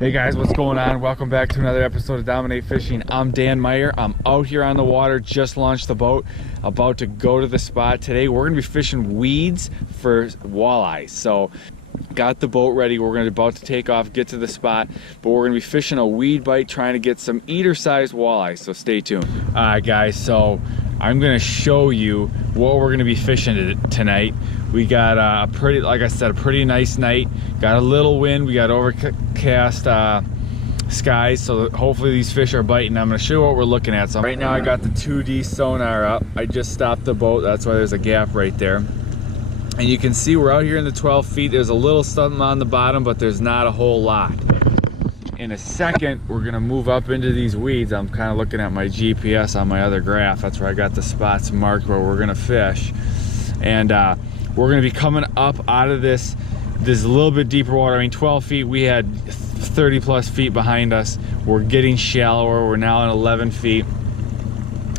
Hey guys, what's going on? Welcome back to another episode of Dominate Fishing. I'm Dan Meyer. I'm out here on the water, just launched the boat, about to go to the spot. Today we're gonna be fishing weeds for walleye. So got the boat ready, we're gonna about to take off, get to the spot, but we're gonna be fishing a weed bite, trying to get some eater-sized walleye, so stay tuned. All right guys, so I'm gonna show you what we're gonna be fishing tonight. We got a pretty, like I said, a pretty nice night. Got a little wind, we got overcast skies, so hopefully these fish are biting. I'm gonna show you what we're looking at. So right now I got the 2D sonar up. I just stopped the boat, that's why there's a gap right there. And you can see we're out here in the 12 feet. There's a little something on the bottom, but there's not a whole lot. In a second, we're gonna move up into these weeds. I'm kind of looking at my GPS on my other graph. That's where I got the spots marked where we're gonna fish. And we're gonna be coming up out of this little bit deeper water. I mean, 12 feet, we had 30 plus feet behind us. We're getting shallower. We're now in 11 feet.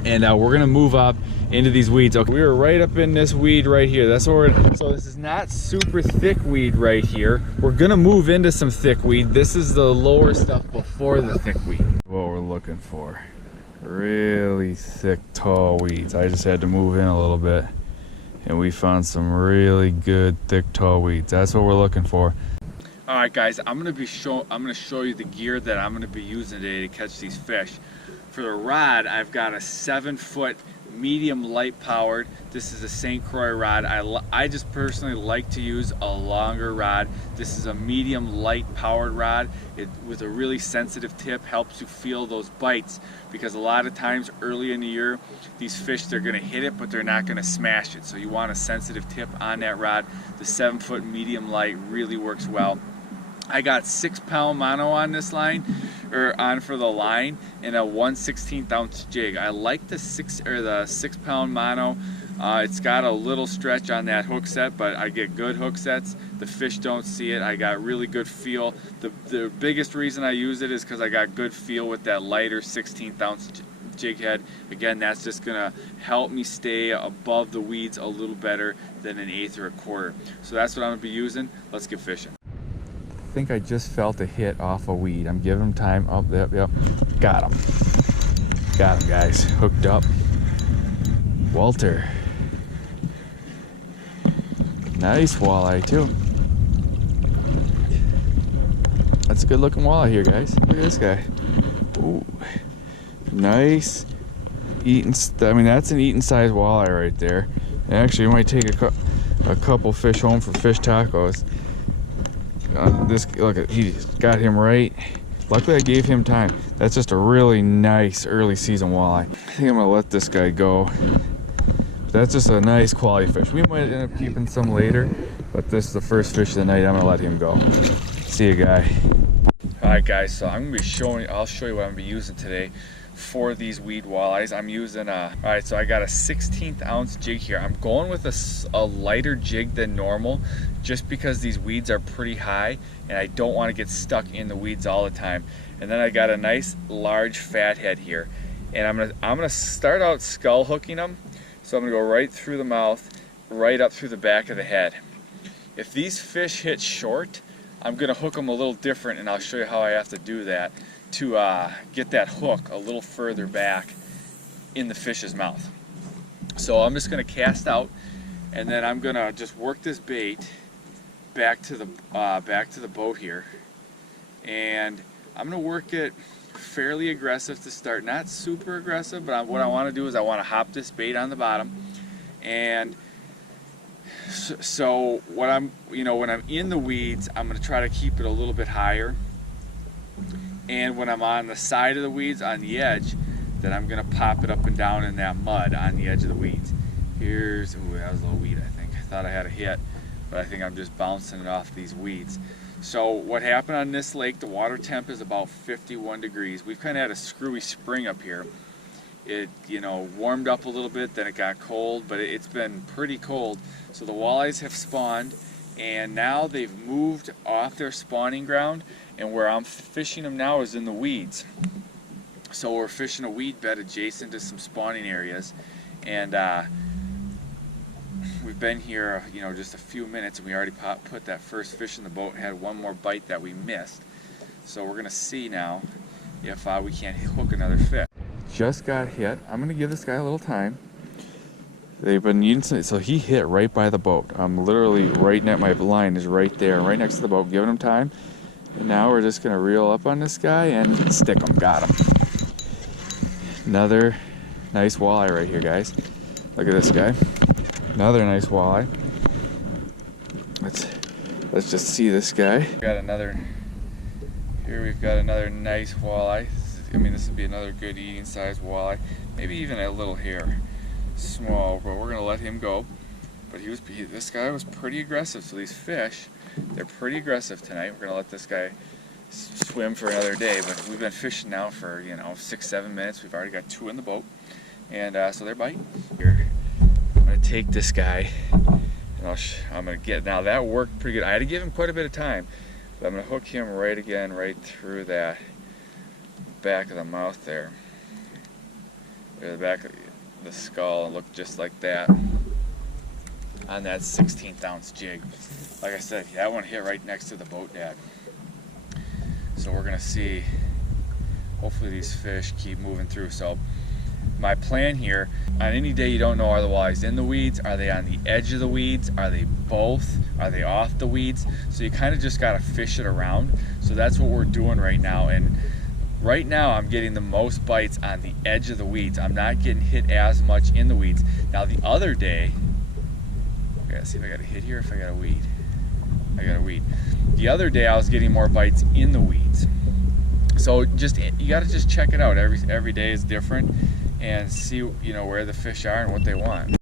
And we're gonna move up into these weeds. Okay, we were right up in this weed right here. That's what we're, so this is not super thick weed right here. We're gonna move into some thick weed. This is the lower stuff before the thick weed. What we're looking for, really thick, tall weeds. I just had to move in a little bit and we found some really good, thick, tall weeds. That's what we're looking for. All right guys, I'm gonna show you the gear that I'm gonna be using today to catch these fish. For the rod, I've got a 7-foot medium light powered. This is a St. Croix rod. I just personally like to use a longer rod. This is a medium light powered rod. It with a really sensitive tip helps you feel those bites, because a lot of times early in the year these fish, they're going to hit it but they're not going to smash it, so you want a sensitive tip on that rod. The 7-foot medium light really works well. I got 6-pound mono on this line, or on for the line, and a 1/16 ounce jig. I like the 6-pound mono. It's got a little stretch on that hook set, but I get good hook sets. The fish don't see it. I got really good feel. The biggest reason I use it is because I got good feel with that lighter 16th ounce jig head. Again, that's just gonna help me stay above the weeds a little better than an 1/8 or a 1/4. So that's what I'm gonna be using. Let's get fishing. I think I just felt a hit off a weed. I'm giving him time. Oh, yep. Got him. Got him, guys. Hooked up. Walter. Nice walleye, too. That's a good looking walleye here, guys. Look at this guy. Ooh. Nice. I mean, that's an eating size walleye right there. And actually, you might take a couple fish home for fish tacos. Look, he got him right. Luckily I gave him time. That's just a really nice early season walleye. I think I'm gonna let this guy go. That's just a nice quality fish. We might end up keeping some later, but this is the first fish of the night. I'm gonna let him go. See you, guy. All right guys, so I'm gonna be I'll show you what I'm gonna be using today for these weed walleyes. I'm using all right, so I got a 16th ounce jig here. I'm going with a lighter jig than normal, just because these weeds are pretty high and I don't want to get stuck in the weeds all the time. And then I got a nice large fat head here, and I'm gonna start out skull hooking them. So I'm gonna go right through the mouth, right up through the back of the head. If these fish hit short, I'm gonna hook them a little different, and I'll show you how I have to do that to get that hook a little further back in the fish's mouth. So I'm just gonna cast out, and then I'm gonna just work this bait back to the boat here, and I'm gonna work it fairly aggressive to start, not super aggressive, but what I want to do is I want to hop this bait on the bottom. And so when I'm in the weeds, I'm going to try to keep it a little bit higher, and when I'm on the side of the weeds on the edge, then I'm going to pop it up and down in that mud on the edge of the weeds. Here's, ooh, that was a little weed, I think. I thought I had a hit, but I think I'm just bouncing it off these weeds. So what happened on this lake, the water temp is about 51 degrees. We've kind of had a screwy spring up here. It, warmed up a little bit, then it got cold, but it's been pretty cold. So the walleyes have spawned, and now they've moved off their spawning ground, and where I'm fishing them now is in the weeds. So we're fishing a weed bed adjacent to some spawning areas, and we've been here, just a few minutes, and we already put that first fish in the boat and had one more bite that we missed. So we're gonna see now if we can't hook another fish. Just got hit. I'm gonna give this guy a little time. They've been using, so he hit right by the boat. I'm literally right net, my line is right there, right next to the boat, giving him time. And now we're just gonna reel up on this guy and stick him. Got him. Another nice walleye right here, guys. Look at this guy. Another nice walleye. Let's just see this guy. Got another. Here we've got another nice walleye. This would be another good eating size walleye. Maybe even a little hair. Small, but we're gonna let him go. But this guy was pretty aggressive. So these fish, they're pretty aggressive tonight. We're gonna let this guy swim for another day. But we've been fishing now for 6-7 minutes. We've already got 2 in the boat, and so they're biting. Here, I'm gonna take this guy, and I'm gonna get. Now that worked pretty good. I had to give him quite a bit of time, but I'm gonna hook him right through that back of the mouth there, the back of the skull, and look just like that on that 16th ounce jig. Like I said, that one hit right next to the boat dad. So we're gonna see, hopefully these fish keep moving through. So my plan here, on any day you don't know, are the walleyes in the weeds? Are they on the edge of the weeds? Are they both? Are they off the weeds? So you kind of just gotta fish it around. So that's what we're doing right now. And right now I'm getting the most bites on the edge of the weeds. I'm not getting hit as much in the weeds. Now the other day, I gotta see if I got a hit here, if I got a weed. I got a weed. The other day I was getting more bites in the weeds. So you gotta just check it out. Every day is different, and see where the fish are and what they want.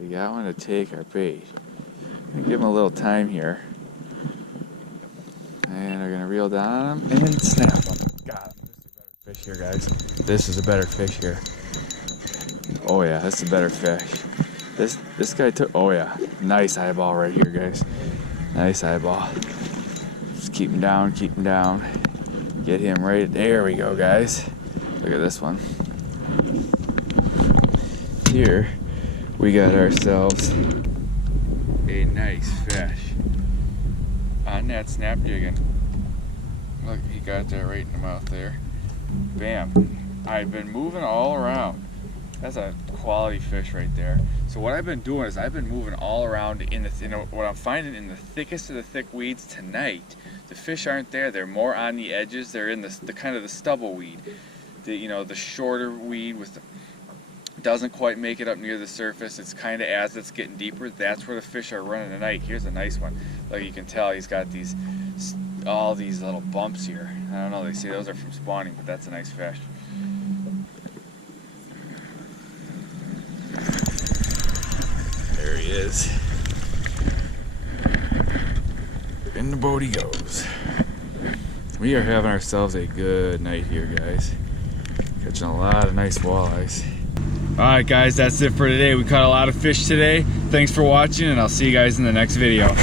We got one to take our bait. I'm gonna give him a little time here. And we're gonna reel down on him and snap him. Got him. This is a better fish here, guys. This is a better fish here. Oh yeah, that's a better fish. This guy took, oh yeah, nice eyeball right here, guys. Nice eyeball. Just keep him down, keep him down. Get him right, there we go, guys. Look at this one. Here, we got ourselves a nice fish. On that snap jigging. Look, he got that right in the mouth there. Bam. I've been moving all around. That's a quality fish right there. So what I've been doing is I've been moving all around what I'm finding in the thickest of the thick weeds tonight. The fish aren't there. They're more on the edges. They're in the kind of the stubble weed. The shorter weed doesn't quite make it up near the surface. It's kind of as it's getting deeper. That's where the fish are running tonight. Here's a nice one. Like you can tell, he's got all these little bumps here. I don't know. They say those are from spawning, but that's a nice fish. There he is. In the boat he goes. We are having ourselves a good night here, guys. Catching a lot of nice walleyes. Alright guys, that's it for today. We caught a lot of fish today. Thanks for watching, and I'll see you guys in the next video.